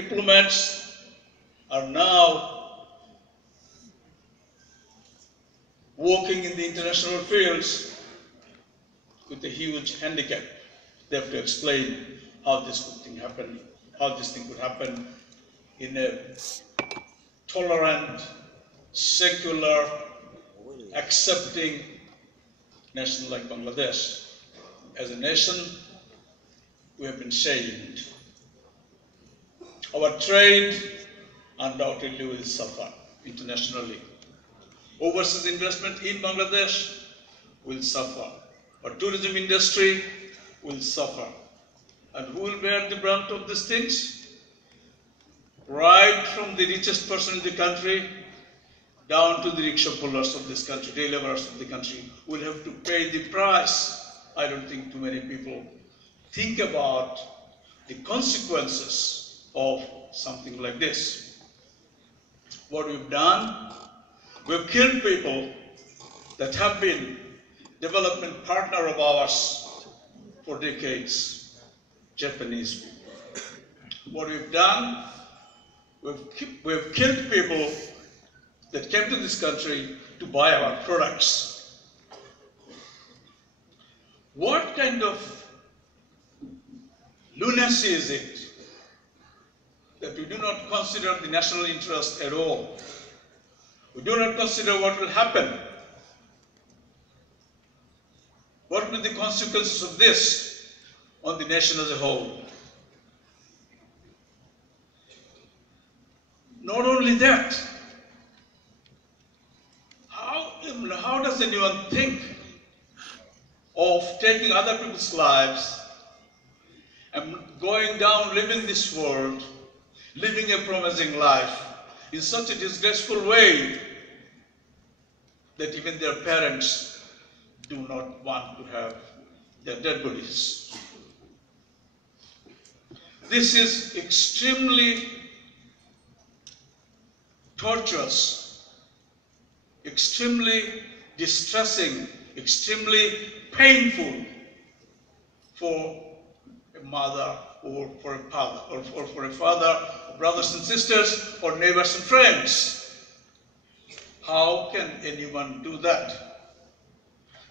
diplomats are now working in the international fields with a huge handicap. They have to explain how this thing could happen in a tolerant, secular, accepting nation like Bangladesh. As a nation, we have been shamed. Our trade undoubtedly will suffer internationally. Overseas investment in Bangladesh will suffer. Our tourism industry will suffer. And who will bear the brunt of these things? Right from the richest person in the country down to the rickshaw pullers of this country, day laborers of the country, will have to pay the price. I don't think too many people think about the consequences of something like this. What we've done, we've killed people that have been development partner of ours for decades, Japanese people. What we've done, we've killed people that came to this country to buy our products. What kind of lunacy is it that we do not consider the national interest at all? We do not consider what will happen. What will be the consequences of this on the nation as a whole? Not only that, how does anyone think of taking other people's lives and going down, living this world, living a promising life in such a disgraceful way that even their parents do not want to have their dead bodies? This is extremely torturous, extremely distressing, extremely painful for a mother or for a father, or for a father, brothers and sisters, or neighbors and friends. How can anyone do that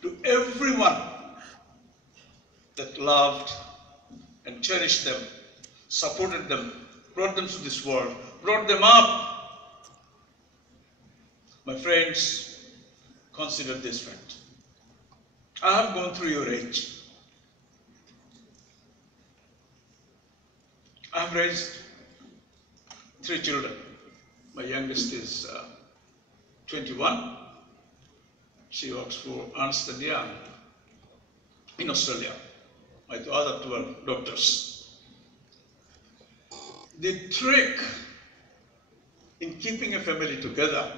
to everyone that loved and cherished them, supported them, brought them to this world, brought them up? My friends, consider this fact. I have gone through your age. I have raised 3 children. My youngest is 21. She works for Ernst & Young in Australia. My other 2 are doctors. The trick in keeping a family together,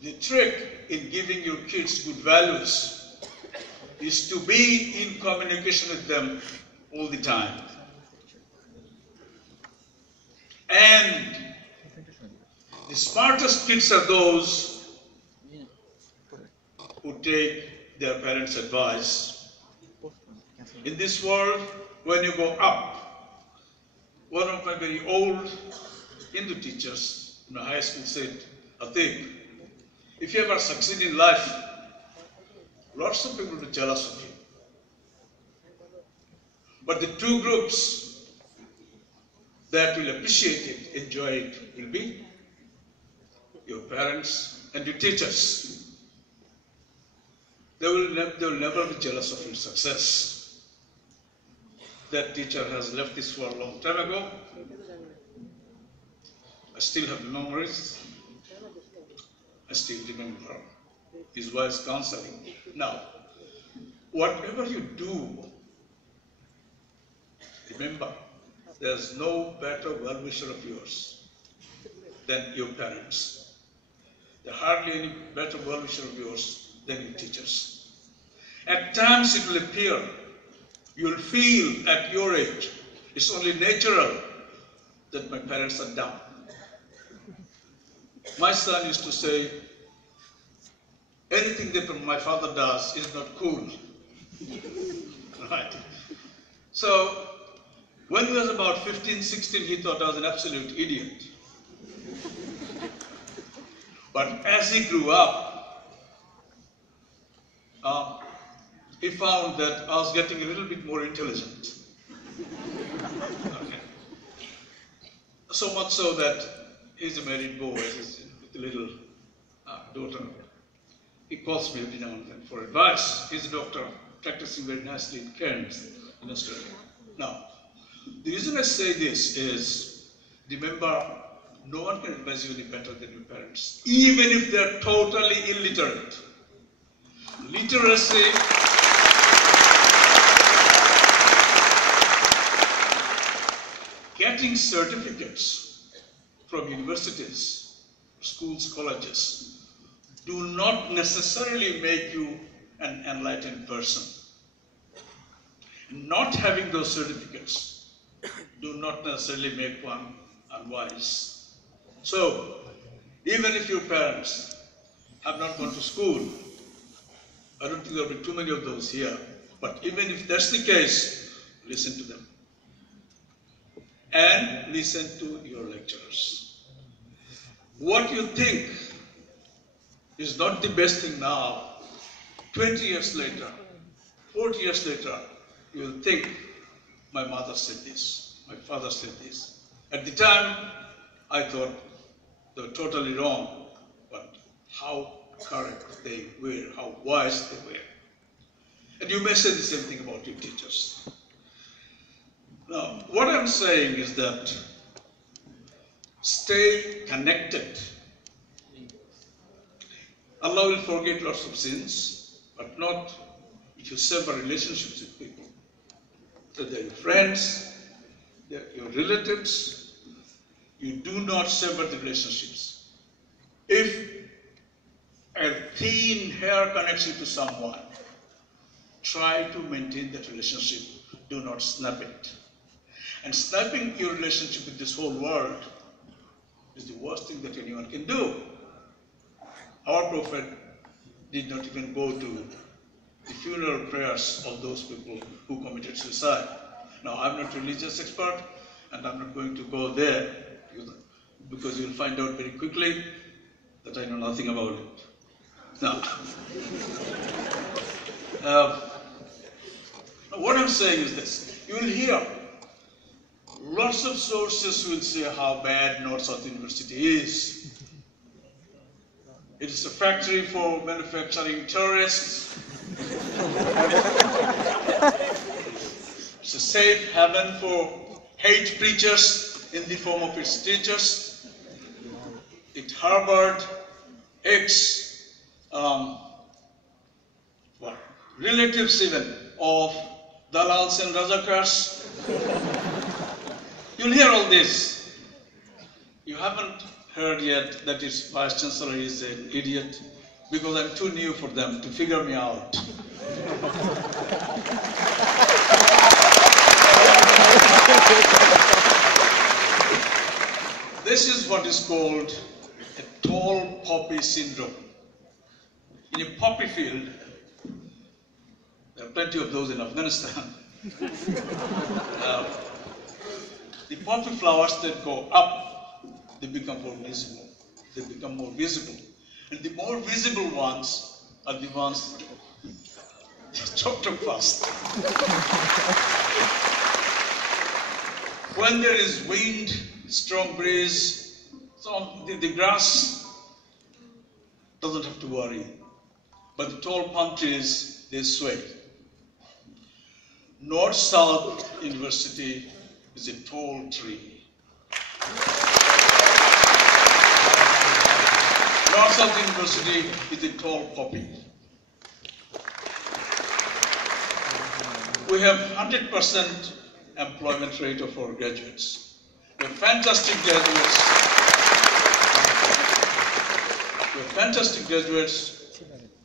the trick in giving your kids good values, is to be in communication with them all the time. And the smartest kids are those who take their parents' advice. In this world, when you go up, one of my very old Hindu teachers in my high school said, Atik, if you ever succeed in life, lots of people will be jealous of you. But the 2 groups that will appreciate it, enjoy it, will be your parents and your teachers. They will never be jealous of your success. That teacher has left this world a long time ago. I still have memories. I still remember his wise counseling. Now, whatever you do, remember, there's no better well-wisher of yours than your parents. There's hardly any better well-wisher of yours than your teachers. At times it will appear, you'll feel at your age, it's only natural that my parents are dumb. My son used to say, anything that my father does is not cool. Right? So, When he was about 15, 16, he thought I was an absolute idiot. But as he grew up, he found that I was getting a little bit more intelligent. Okay. So much so that he's a married boy with a little daughter. He calls me every now and then for advice. He's a doctor practicing very nicely in Cairns in Australia. Now, the reason I say this is, remember, no one can advise you any better than your parents, even if they're totally illiterate. Literacy getting certificates from universities, schools, colleges, do not necessarily make you an enlightened person. Not having those certificates do not necessarily make one unwise. So, even if your parents have not gone to school, I don't think there will be too many of those here, but even if that's the case, listen to them. And listen to your lecturers. What you think is not the best thing now. 20 years later, 40 years later, you will think, my mother said this, my father said this. At the time, I thought they were totally wrong, but how correct they were, how wise they were. And you may say the same thing about your teachers. Now, what I'm saying is that stay connected. Allah will forget lots of sins, but not if you sever relationships with people. So they're your friends, they're your relatives. You do not sever the relationships. If a thin hair connects you to someone, try to maintain that relationship. Do not snap it. And snapping your relationship with this whole world is the worst thing that anyone can do. Our Prophet did not even go to the funeral prayers of those people who committed suicide. Now, I'm not a religious expert, and I'm not going to go there because you'll find out very quickly that I know nothing about it. Now, what I'm saying is this. You will hear lots of sources will say how bad North-South University is. It is a factory for manufacturing terrorists. It's a safe haven for hate preachers in the form of its teachers. It harbored relatives even of Dalals and Razakars. You'll hear all this. You haven't heard yet that its Vice Chancellor is an idiot, because I'm too new for them to figure me out. This is what is called a tall poppy syndrome. In a poppy field, there are plenty of those in Afghanistan. The poppy flowers that go up, they become more visible. They become more visible. And the more visible ones are the ones chopped up fast. When there is wind, strong breeze, so the grass doesn't have to worry. But the tall palm trees, they sway. North-South University is a tall tree. North-South University is a tall poppy. We have 100% employment rate of our graduates. We have fantastic graduates. We have fantastic graduates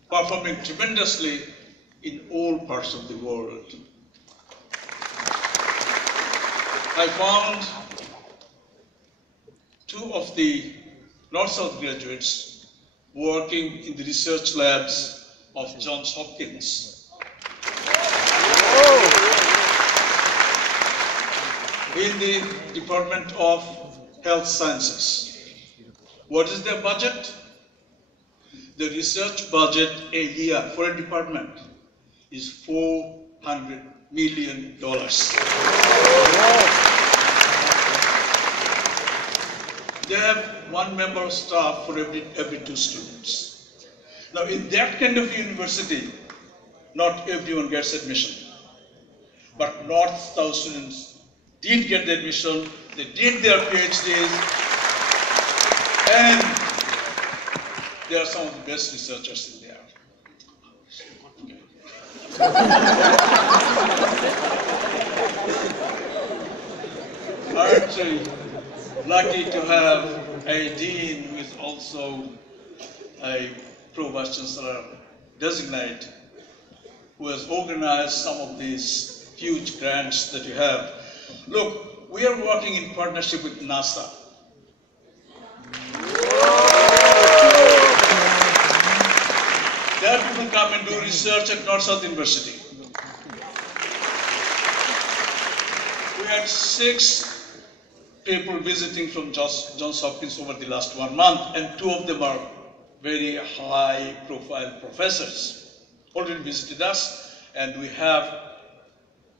performing tremendously in all parts of the world. I found two of the North-South graduates working in the research labs of Johns Hopkins. in the Department of Health Sciences. What is their budget? The research budget a year for a department is $400 million. They have one member of staff for every 2 students. Now, in that kind of university, not everyone gets admission. But North-South students did get the admission, they did their PhDs, and they are some of the best researchers in there. I'm actually lucky to have a dean who is also a pro-vice chancellor designate, who has organized some of these huge grants that you have. Look, we are working in partnership with NASA. There people come and do research at North-South University. We had 6 people visiting from Johns Hopkins over the last 1 month, and 2 of them are very high-profile professors. Already visited us, and we have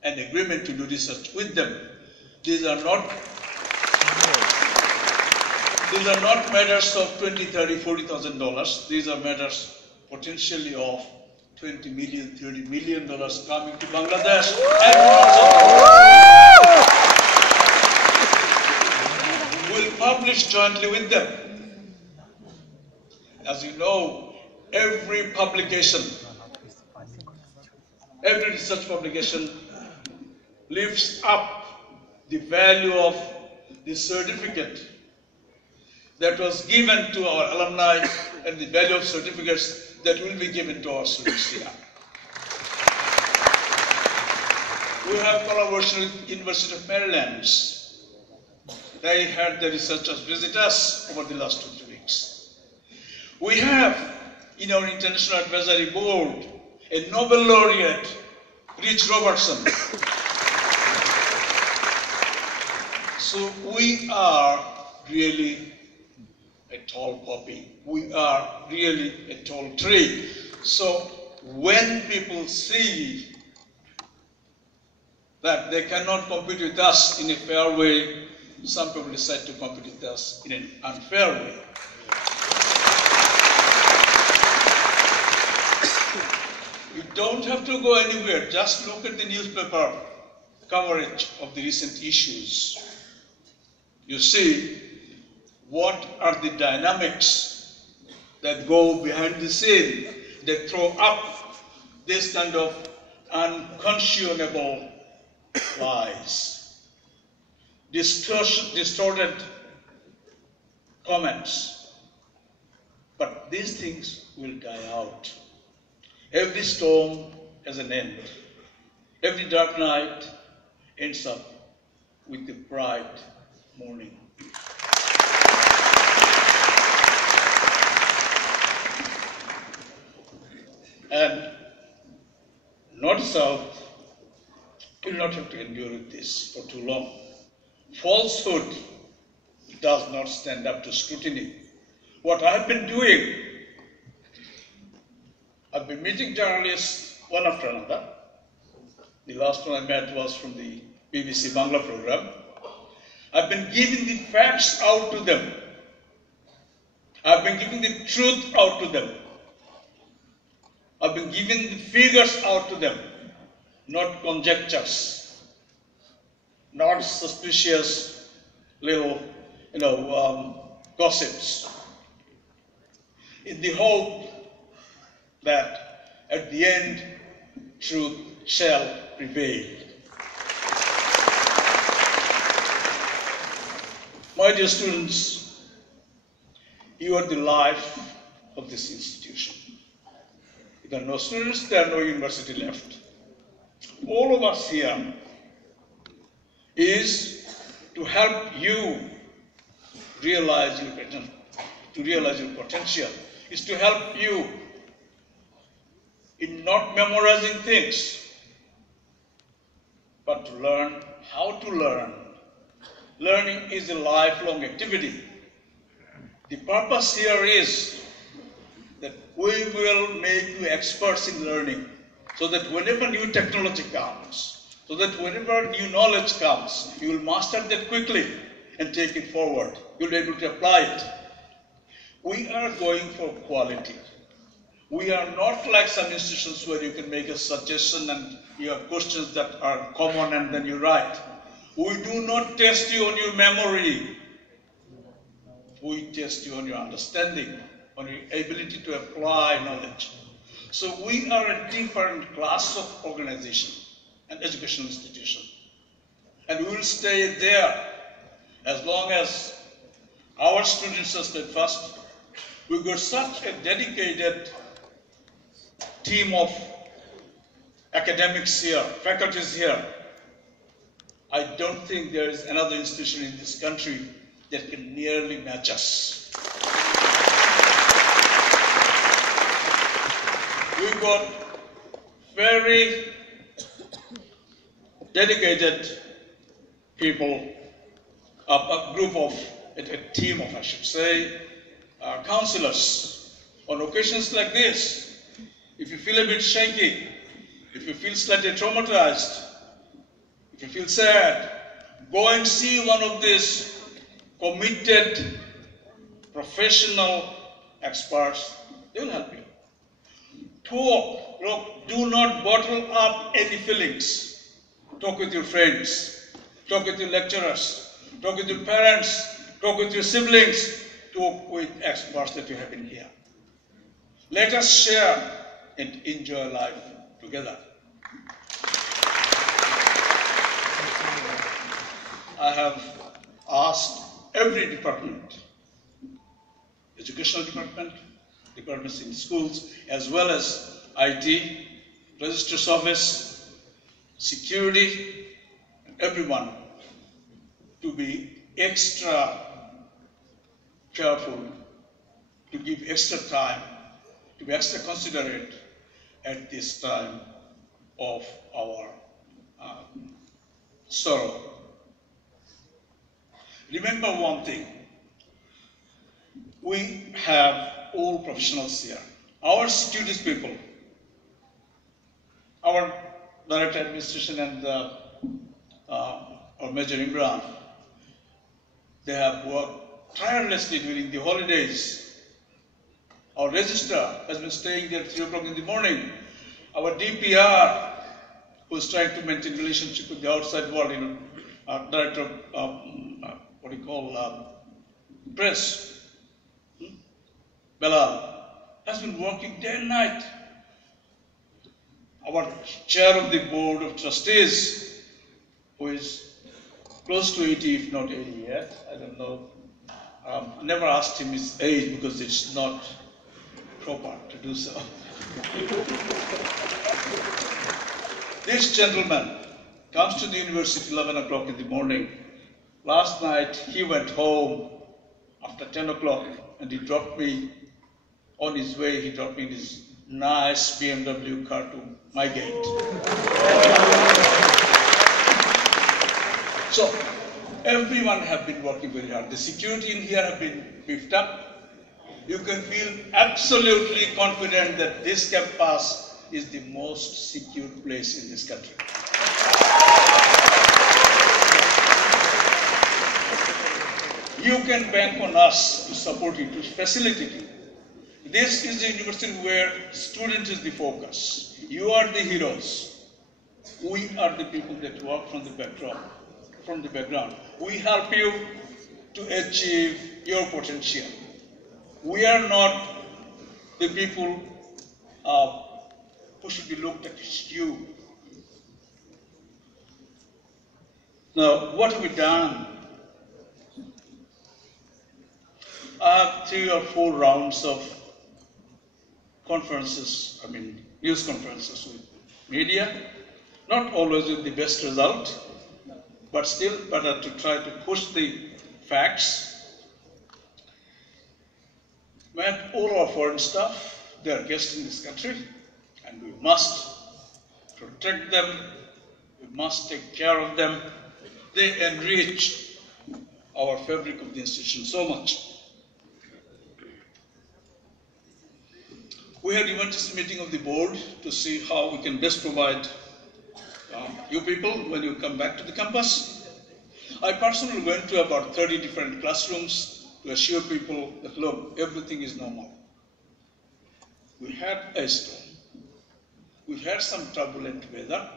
an agreement to do research with them. These are not matters of $20, $30, $40,000. These are matters potentially of $20 million, $30 million coming to Bangladesh. We'll publish jointly with them. As you know, every publication, every research publication lifts up the value of the certificate that was given to our alumni and the value of certificates that will be given to our students here. We have collaboration with University of Maryland. They had the researchers visit us over the last 2 weeks. We have in our International Advisory Board a Nobel laureate, Rich Robertson. So we are really a tall poppy. We are really a tall tree. So when people see that they cannot compete with us in a fair way, some people decide to compete with us in an unfair way. You don't have to go anywhere. Just look at the newspaper coverage of the recent issues. You see what are the dynamics that go behind the scene that throw up this kind of unconscionable lies, distorted comments. But these things will die out. Every storm has an end. Every dark night ends up with a bright morning. And North-South will not have to endure with this for too long. Falsehood does not stand up to scrutiny. What I've been doing, I've been meeting journalists one after another. The last one I met was from the BBC Bangla program. I've been giving the facts out to them. I've been giving the truth out to them. I've been giving the figures out to them, not conjectures, not suspicious little, gossips, in the hope that at the end, truth shall prevail. My dear students, you are the life of this institution. If there are no students, there are no university left. All of us here is to help you realize your potential, is to help you in not memorizing things, but to learn how to learn learning is a lifelong activity. The purpose here is that we will make you experts in learning, so that whenever new technology comes, so that whenever new knowledge comes, you will master that quickly and take it forward. You'll be able to apply it. We are going for quality. We are not like some institutions where you can make a suggestion and you have questions that are common and then you write. We do not test you on your memory. We test you on your understanding, on your ability to apply knowledge. So we are a different class of organization and educational institution. And we will stay there as long as our students are steadfast. We've got such a dedicated team of academics here, faculties here. I don't think there is another institution in this country that can nearly match us. We've got very dedicated people, a group of, a team of, I should say, counselors. On occasions like this, if you feel a bit shaky, if you feel slightly traumatized, if you feel sad, go and see one of these committed, professional experts. They will help you. Talk. Look, do not bottle up any feelings. Talk with your friends. Talk with your lecturers. Talk with your parents. Talk with your siblings. Talk with experts that you have in here. Let us share and enjoy life together. I have asked every department, educational department, departments in schools, as well as IT, register service, security, everyone to be extra careful, to give extra time, to be extra considerate at this time of our sorrow. Remember one thing, we have all professionals here. Our securities people, our Director Administration and our Major Imran, they have worked tirelessly during the holidays. Our registrar has been staying there 3 o'clock in the morning. Our DPR, who is trying to maintain relationship with the outside world, our Director of press, Belal, has been working day and night. Our chair of the board of trustees, who is close to 80, if not 80 yet, I don't know. I never asked him his age because it's not proper to do so. This gentleman comes to the university 11 o'clock in the morning. Last night, he went home after 10 o'clock and he dropped me on his way. He dropped me in his nice BMW car to my gate. So, everyone have been working very hard. The security in here have been beefed up. You can feel absolutely confident that this campus is the most secure place in this country. You can bank on us to support you, to facilitate you. This is a university where student is the focus. You are the heroes. We are the people that work from the background. We help you to achieve your potential. We are not the people who should be looked at as you. Now, what have we done? I have 3 or 4 rounds of conferences, news conferences with media, not always with the best result, but still better to try to push the facts. Met all our foreign staff, they are guests in this country, and we must protect them, we must take care of them. They enrich our fabric of the institution so much. We had emergency meeting of the board to see how we can best provide you people when you come back to the campus. I personally went to about 30 different classrooms to assure people that, look, everything is normal. We had a storm. We've had some turbulent weather.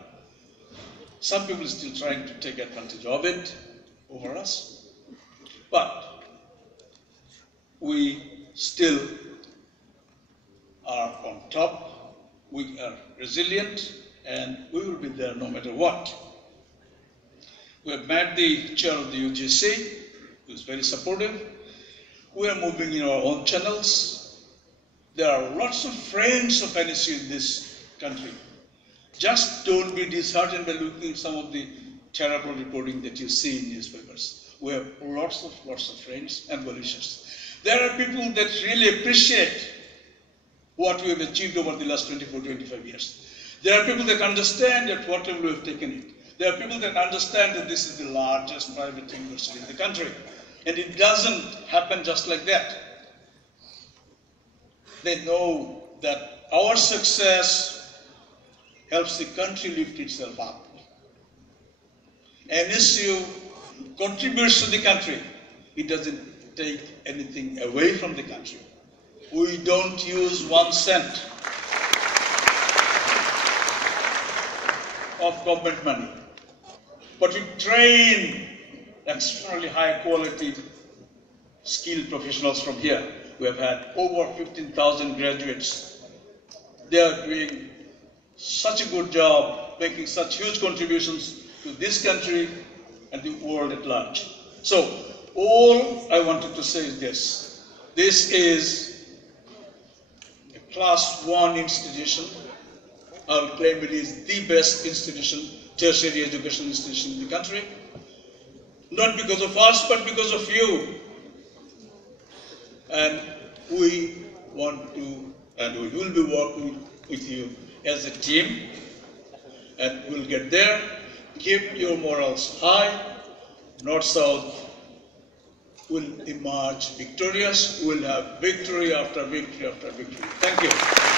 Some people are still trying to take advantage of it over us. But we still are on top. We are resilient, and we will be there no matter what. We have met the chair of the UGC, who is very supportive. We are moving in our own channels. There are lots of friends of NSU in this country. Just don't be disheartened by looking at some of the terrible reporting that you see in newspapers. We have lots of friends and well-wishers. There are people that really appreciate what we have achieved over the last 24, 25 years. There are people that understand that whatever we have taken it. There are people that understand that this is the largest private university in the country. And it doesn't happen just like that. They know that our success helps the country lift itself up. NSU contributes to the country. It doesn't take anything away from the country. We don't use 1 cent of government money. But we train extremely high quality skilled professionals from here. We have had over 15,000 graduates. They are doing such a good job, making such huge contributions to this country and the world at large. So all I wanted to say is this. This is a class 1 institution. I will claim it is the best institution, tertiary education institution in the country. Not because of us, but because of you. And we want to, and we will be working with you as a team, and we'll get there. Keep your morals high. North-South will emerge victorious. We'll have victory after victory after victory. Thank you.